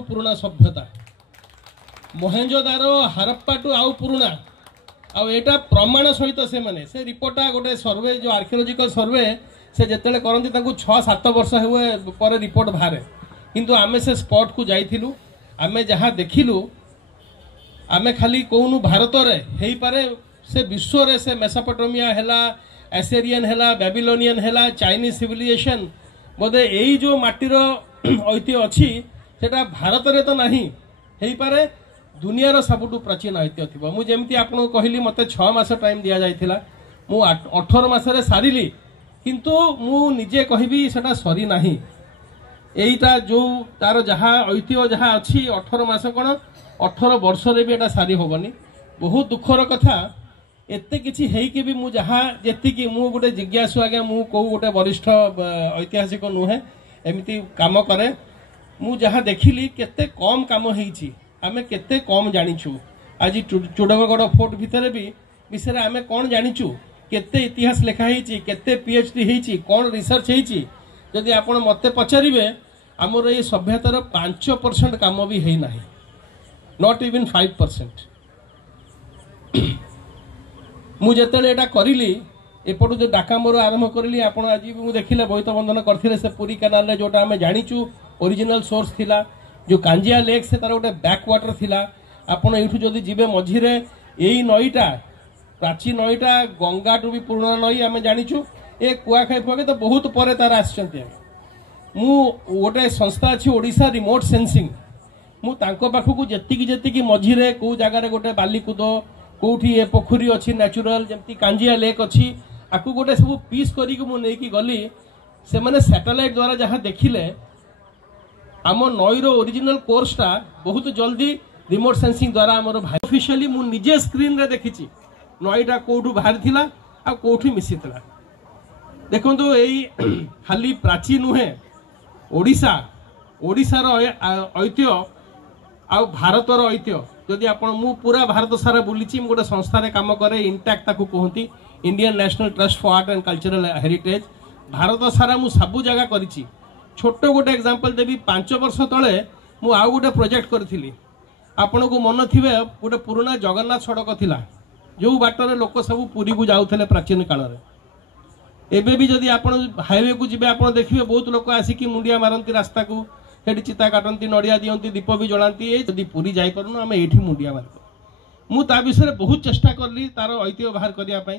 पुराना सभ्यता मोहेंजोदारो हरप्पा टू आउ पुराना आटा प्रमाण सहित से रिपोर्टा गोटे सर्वे जो आर्कियोलॉजिकल सर्वे से जिते करती 6-7 वर्ष हुए पर रिपोर्ट बाहर किंतु आमे से स्पॉट को जाइथिलु आमे जहाँ देखिलु आमे खाली कौन भारत रे हेई पारे से विश्व रे से मेसोपोटामिया हैला एसेरियन हैला बेबीलोनियन हैला चाइनीज सिविलाइजेशन बोधे यही जो माटीर ऐतिह्य अच्छी सेटा भारत रे तो नहीं हेई पारे दुनियार सबुठु प्राचीन ऐतिह्य थी मुझे आपको कहली मत 6 मास टाइम दि जाइथिला मु 18 मासरे सारिली किंतु मु निजे कहबी सेटा सरी नाही एटा जो तार जहाँ ऐतिह्य जहाँ अच्छी 18 मास कौन 18 वर्ष रे भी एटा सारी होबनी बहुत दुखर कथा एते किछि हेई भी मु जहाँ जेतिकी मु गोटे जिज्ञासु आगे मु को गोटे वरिष्ठ ऐतिहासिक नुहे एमती काम करे मु जहाँ देखिली केते कम काम हेइछि आमे केते कम जानिछु आज चूड़गढ़ फोर्ट भितर भी विषय आमे कौन जानिछु केते इतिहास लिखा हेइछि केते पीएचडी हेइछि कौन रिसर्च हेइछि जदि आपण मते पचारिबे हमर ये सभ्यतार 5% काम भी हेइ नाही नॉट इवन 5% मु जेतेले एटा करिली एपटू जो डाका मोर आरंभ करली आपण आज भी देखिले बोईत बंधन करथिले से पुरी कैनाल रे जोटा आमे जानिछु ओरिजिनल सोर्स थिला जो कांजिया लेक से तार गोटे बैक वाटर थिला आपण एठू जदि जिबे मझिरे एई नईटा प्राचीन नईटा गंगा टू भी पुराना नई आमे जानिछु ए कुआखाई फगे तो बहुत परे तार आछंती मु गोटे संस्था अछि ओडिसा रिमोट सेंसिंग मु तांको पाखकु जेतिकी मझिरे को जगह रे गोटे बालीकुद कोठी ए पोखरी अछि नेचुरल जेमती कांजिया लेक अछि आकु गोटे सब पीस करी मु नेकी गली से माने सैटेलाइट द्वारा जहाँ देखिले आम नईर ओरिजिनल कोर्सटा बहुत जल्दी रिमोट सेंसिंग द्वारा आमर ऑफिशियली मु निजे स्क्रीन रे देखिछि नईटा कोठू बाहर थिला आ कोठी मिसितला देखंतु एई खाली प्राचीन नुहे ओडिशार ऐतिह्य आ भारतर ऐतिह्य जदि आपण मु पूरा भारत सारा बुलीची मु गोटे संस्था काम करे इंटैक्ट ताकू कहती Indian national trust for art and cultural heritage Bharat सारा मु सबु जगह करिछि छोट गोटे एग्जांपल देवी 5 वर्ष तले मु आउ गोटे प्रोजेक्ट करी आपण को मन थे गोटे पुराना जगन्नाथ सड़क थिला जो बाटर लोक सब पुरी को जाऊले प्राचीन काल में एबे भी जदि आपण हाईवे को जिबे आपण देखिबे बहुत लोक आसिकी मुंडिया मारती रास्ता को हेटी चिता काटती नड़िया दियंती दीप भी जलाती जदि पुरी जाई परनु आमे एठी मुंडिया मार मु ता विषय बहुत चेष्टा करली तार ऐतिह्य बाहर करिया पई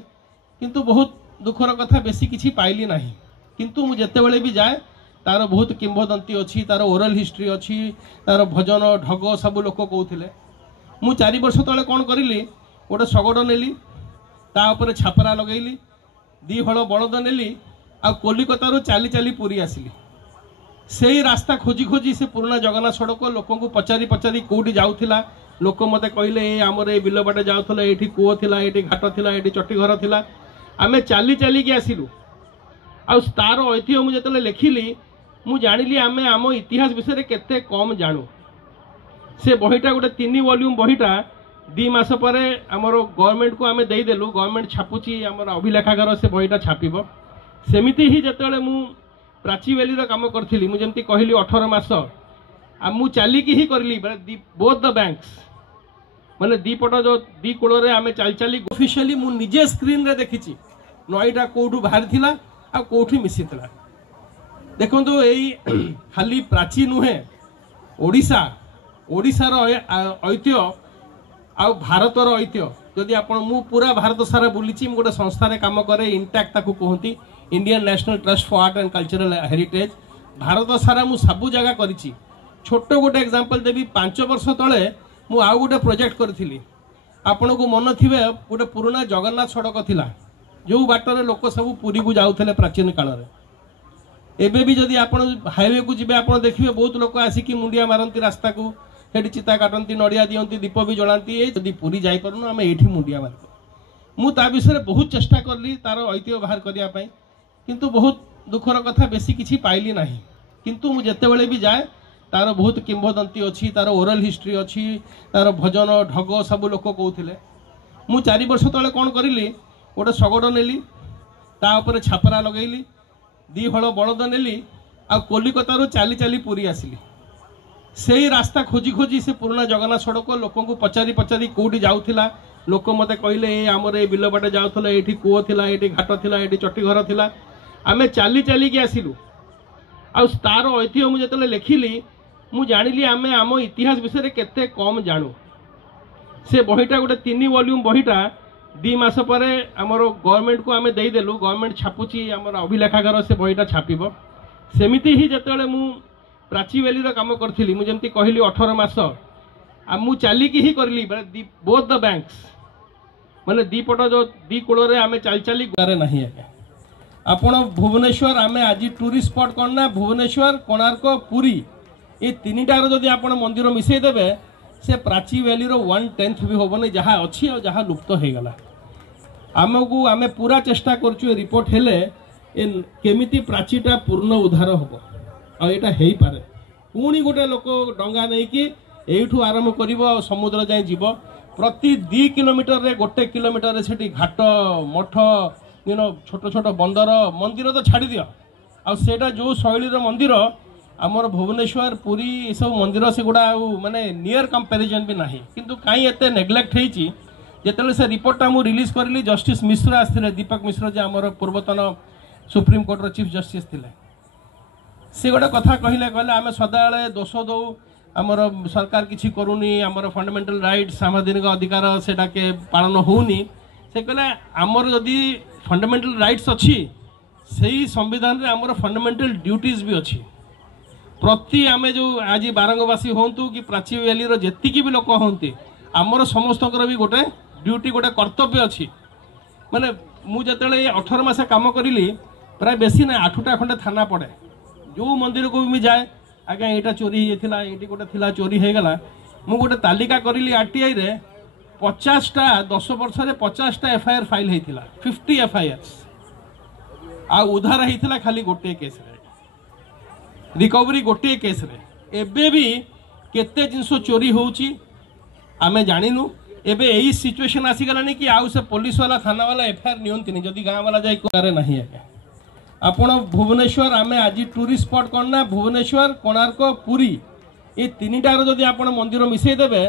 किंतु बहुत दुखर कथा बेसी किछि पाइली नाही किंतु मु जेते बेले भी जाए तार बहुत किंवदंती अच्छी तार ओरल हिस्ट्री अच्छी तार भजन ढग सब लोक कहते मु 4 वर्ष तले कौन करी गोटे शगड़ नेली तापर छापरा लगेली 2 हल बलद नेली आ कोलिकतारू चली चली पुरी आसिली से ही रास्ता खोजी खोजी से पुराना जगन्नाथ सड़क लोक पचारि पचारि कौटी जाऊला लोक मते कहले आमर ए बिल बाटे जाऊला ये कूओ थिला ये घाट थिला ये चटी घर थिला आमे चाली चाली आसिलु आ तार ऐतिह्य मुझे जो लिखिली मु जानिली आमे आम इतिहास विषय केते कम जानू से बहीटा गोटे 3 वॉल्यूम बहीटा 2 मास पर आमर गवर्नमेंट को आमे देदेलु गवर्नमेंट छापुची आमर अभिलेखागार से बहीटा छापिब सेमिति ही जिते मु प्राची वैली काम करी मुझे कहली 18 मास आ मु चलिकी ही करली बोथ द बैंक्स माने दीपट जो दी कूल आमे चल चली ऑफिशियली मु निजे स्क्रीन रे देखिछि नईटा कोठू बाहर थिला आ कोठी मिसितला देखंतु एई खाली प्राचीन नुहे ओडिशार ऐतिह्य आ भारतर ऐतिह्य जदि आपण मु पूरा भारत सारा बुलीची गोटे संस्था काम करे इंटैक्ट ताकू कहती Indian national trust for art and cultural heritage Bharat सारा मु सबु जगह करिछि छोट गोटे एग्जांपल देवी 5 वर्ष तले मु आउ गोटे प्रोजेक्ट करी आपण को मन थे गोटे पुराना जगन्नाथ सड़क थिला जो बाटर लोक सब पुरी को जाऊले प्राचीन काल में एबे भी जदि आपण हाईवे को जिबे आपण देखिबे बहुत लोक आसिकी मुंडिया मारती रास्ता को हेटी चिता काटती नड़िया दियंती दीप भी जलाती जदि पुरी जाई परनु आमे एठी मुंडिया मार मु ता विषय बहुत चेष्टा करली तार ऐतिह्य बाहर करिया पई किंतु बहुत दुखर कथा बेसी किछि पाइली नाही किंतु मु जेते बेले भी जाए तार बहुत किंवदंती अच्छी तार ओरल हिस्ट्री अच्छी तार भजन ढग सब लोक कहते मु 4 वर्ष तले कौन करी गोटे शगड़ नेली तापर छापरा लगेली 2 हल बलद नेली आ कोलिकतारू चली चली पुरी आसिली से रास्ता खोजी खोजी से पुराना जगन्नाथ सड़क लोक को पचारि पचारि कौटी जाऊला लोक मत कहले आमर ये बिल बाटे जाऊला ये कूह थिला ये घाट थिला ये चटी घर थिला आमे चाली चालिकी आसिलु आ तार ऐतिह्य मुझे लिखिली मु जानिली आमे आम इतिहास विषय केते कम जानू से बहीटा गोटे 3 वॉल्यूम बहीटा 2 मास पर आमर गवर्नमेंट को आमे देदेलु गवर्नमेंट छापुची आमर अभिलेखागार से बहीटा छापिब सेमिति ही जिते मु प्राची वैली काम करी मुझे कहली 18 मास आ मु चालिकी ही करली बोथ द बैंक्स माने दीपट जो दी कूल आम चल चली गारे नहीं आज्ञा आपण भुवनेश्वर आम आज टूरिस्ट स्पॉट कौन ना भुवनेश्वर कोणार्क पुरी ये 3टार जदि आप मंदिर मिसईदेवे से प्राची वैली 1/10 भी होबनी जहाँ अच्छी और जहाँ लुप्त हो गला आमको आम पूरा चेष्टा करूँ रिपोर्ट हेले केमिति प्राचीटा पूर्ण उद्धार हम आईटा हो पारे पुणी गोटे लोक डंगा नहीं कि एठू आरंभ कर समुद्र जाए जीव प्रति 2 किलोमीटर रे 1 किलोमीटर से घाट मठ छोट छोट बंदर मंदिर तो छाड़ी दियो आटा जो शैली मंदिर आमर भुवनेश्वर पुरी सब मंदिर से गुड़ा माने नियर कंपैरिजन भी नहीं किंतु कहीं एते नेग्लेक्ट होईची जेतेले से रिपोर्टटा मु रिलीज करली जस्टिस मिश्र आसथिले दीपक मिश्र जे आमर पूर्वतन सुप्रीम कोर्ट रो चीफ जस्टिस थिले से गोटे कथा कहले कहले आम सदाबले दोष दौ आमर सरकार किसी करूनी आमर फंडामेंटल राइट सांविधानिक अधिकार सेटा के पालन होनी से कहले आमर जदि फंडामेंटल राइट्स अच्छी सही संविधान रे आमर फंडामेंटल ड्यूटीज भी अच्छी प्रति आमे जो आज बारंगवासी हूँ कि प्राची वैली जेतिकी भी लोक हमें आमर समस्त भी गोटे ड्यूटी गोटे कर्तव्य अच्छी माने मुझे 18 मास काम करी प्राय बेसी ना 8टा खंडे थाना पड़े जो मंदिर को भी जाए आज्ञा यहाँ चोरी होता ये गोटे थिला चोरी हो गला मु गोटे तालिका करी आरटीआई रे 50टा 10 वर्ष 50टा एफआईआर फाइल होता 50 एफआईआर आ उद्धार होता खाली गोटे केस रिकवरी गोटे केस रे एबे भी केते जिनस चोरी होउची आमे जानिनु एबे यही सिचुएशन आसीगलानी कि आउ से पुलिस वाला थाना वाला एफआईआर नियंतिनी जदि गाँ वाला जाई करे नहीं आज्ञा आपण भुवनेश्वर आम आज टूरिस्ट स्पॉट कौन ना भुवनेश्वर कोणार्क पुरी ये 3टार जदि आप मंदिर मिसईदेवे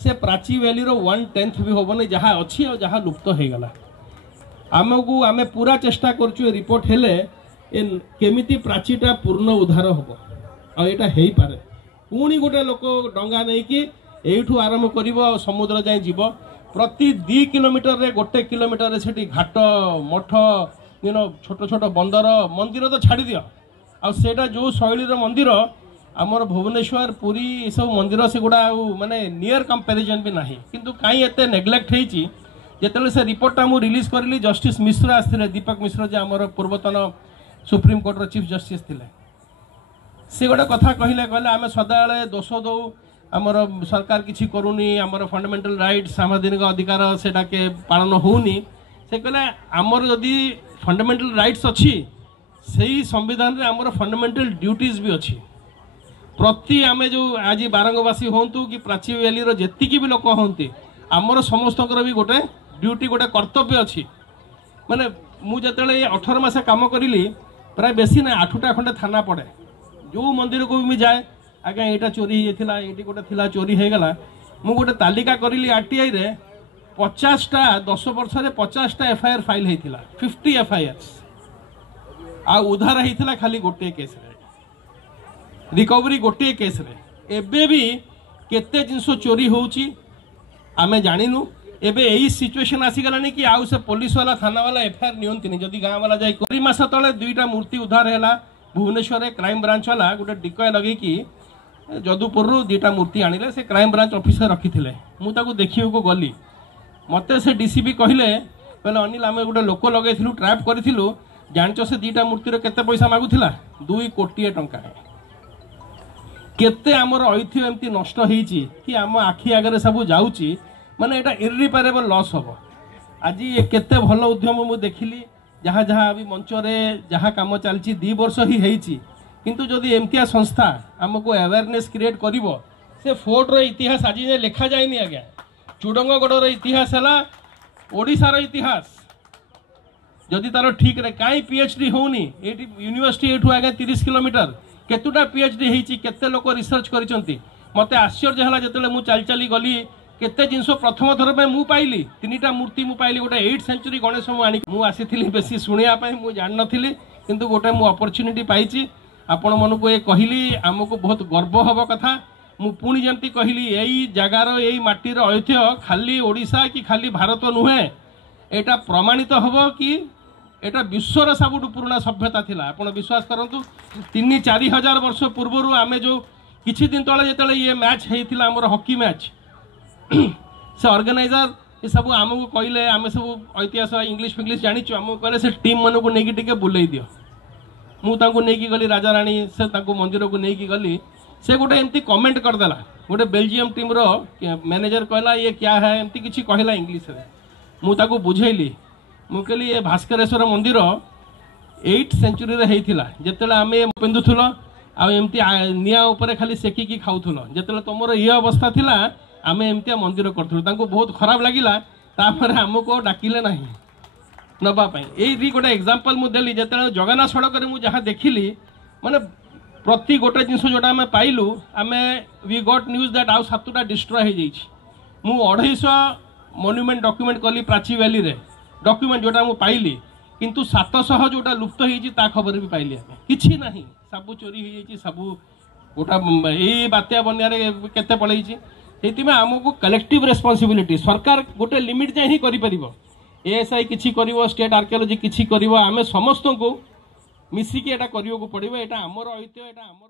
से प्राची वैली 1/10 भी होबनी जहाँ अच्छी और जहाँ लुप्त हो गला आमको आम पूरा चेष्टा करूँ रिपोर्ट हेले केमिति प्राचीटा पूर्ण उद्धार हम आईटा हो पारे पुणी गोटे लोक डंगा नहीं कि एठू आरंभ कर समुद्र जाए जीव प्रति 2 किलोमीटर रे 1 किलोमीटर से घाट मठ छोट छोट बंदर मंदिर तो छाड़ी दियो आटा जो शैली मंदिर आमर भुवनेश्वर पुरी सब मंदिर से गुड़ा माने नियर कंपैरिजन भी नहीं किंतु कहीं एते नेग्लेक्ट होईची जेतेले से रिपोर्टटा मु रिलीज करली जस्टिस मिश्र आसथिले दीपक मिश्र जे आमर पूर्वतन सुप्रीम कोर्ट रो चीफ जस्टिस थिले से गोटे कथा कहले कहले आम सदाबले दोष दौ आमर सरकार किसी करूनी आमर फंडामेंटल राइट सांविधानिक अधिकार सेटा के पालन होनी से कहले आमर जदि फंडामेंटल राइट्स अच्छी सही संविधान रे आमर फंडामेंटल ड्यूटीज भी अच्छी प्रति आमे जो आज बारंगवासी हूँ कि प्राची वैली जेतिकी भी लोक हमें आमर समस्त भी गोटे ड्यूटी गोटे कर्तव्य अच्छी माने मुझे 18 मास काम करी प्राय बेसी ना 8टा खंडे थाना पड़े जो मंदिर को भी जाए आज्ञा यहाँ चोरी होता ये गोटे थिला चोरी हो गला मु गोटे तालिका करी आरटीआई रे 50टा 10 वर्ष 50टा एफआईआर फाइल होता 50 एफआईआर आ उद्धार होता खाली गोटे केस रिकवरी गोटे केस एबे भी केते जिनस चोरी होउची आमे जानिनु एबे यही सिचुएशन आसीगलानी कि आउ से पुलिस वाला थाना वाला एफआईआर नियंतिनी जदि गाँ वाला जाए 2 मास तले 2टा मूर्ति उद्धार है भुवनेश्वर क्राइम ब्रांच वाला गोटे डिकय लगे कि जदुपुर 2टा मूर्ति आनिले से क्राइम ब्रांच ऑफिस रखी थे मुझे देखिए को गली मत से डीसीपी कहले अनिल आम गोटे लोक लगे ट्रैप करूँ जाच से 2टा मूर्तिर केते पैसा मागुला 2 कोटी टंका केते आमर ऐतिह्य एमती नष्ट होईची कि आम आखि आगे सब जाऊँगी माने एटा इरिपेरेबल लॉस हम आज ये केते भल उद्यम मु देखिली जहाँ जहाँ अभी मंच रे जहाँ काम चलती 2 वर्ष ही होईची किंतु जदि एमतिया संस्था आमको अवेयरनेस क्रिएट करिवो से फोर्ट रो इतिहास आज लिखा जाएनी आज्ञा चुडंगगढ़ इतिहास है ओडिशार इतिहास जदि तार ठीक रे कहीं पीएचडी होनी यूनिवर्सिटी एठू आगे 30 किलोमीटर केतुटा पीएचडी होती केते लोक रिसर्च करिसंती मते आश्चर्य हला जतले मु चल चली गली केते जिनस प्रथम थर पे मु पाइली तीनटा मूर्ति मु पाइली गोटे 8th सेंचुरी गणेश मु आनी मु आसीथिली बेसी सुनिया पई मु जान नथिली किंतु गोटे मु अपॉर्चुनिटी पाइची आपण मनकु ए कहली हमको बहुत गर्व हब कथा मु पुणी जमती कहली एई जगार एई माटीर ऐतिह्य खाली ओडिशा कि खाली भारत नुहे एटा प्रमाणित हब कि एटा विश्वर सबुठु पुराना सभ्यता थिला। आपण विश्वास करंतु 3-4 हजार वर्ष पूर्व आमे जो किछि दिन तले जेतले ये मैच हेतिला हमर हॉकी मैच से ऑर्गेनाइजर ये सब आमको कहले आमे सब इतिहास इंग्लिश फिंग्लिश जानिछु आमको कहले से टीम मन को नेकी टिके बुलाई दियो मु तांको नेकी गली राजा रानी से तांको मंदिर को नेकी गली से गोटे एमती कमेंट कर देला गोटे बेल्जियम टीम रो मैनेजर कहला ये क्या है एमती किछि कहला इंग्लिश रे मु ताको बुझेली मु कहली ये भास्करेश्वर मंदिर 8th सेंचुरी रे हेतिला जेतेला आमे पेंदुथुलो आ एमती निया ऊपर खाली सेकी खाउथुलो जेतेला तमरो ये अवस्था थिला आमे एमती मंदिर करथुलो तांको बहुत खराब लागिला तापर हमको डाकिले नाही नबा पई एई गोटे एग्जांपल मु देली जेतेला जगन्नाथ सड़क रे मु जहा देखिली माने प्रति गोटे जिनस जोटा आमे पाइलु आमे वी गॉट न्यूज दैट आउ 7टा डिस्ट्रॉय हे जाइछि मु 250 मॉन्यूमेंट डॉक्यूमेंट कली प्राची वैली रे डॉक्यूमेंट जोटा मु पाइली किंतु 700 जोटा लुप्त होइछि ता खबर भी पाइली आमे किछि नाही सब चोरी हो जाइछि सब गोटा ए बात्या बन्या रे केते पळैछि सेति में हमको कलेक्टिव रेस्पोंसिबिलिटी सरकार गोटे लिमिट जाय ही करि परिबो एएसआई किछि करिवो स्टेट आर्कियोलॉजी किछि करिवो आमे समस्त को मिसिकी एटा करियो को पड़िबो एटा हमर ऐतिह्य एटा हमर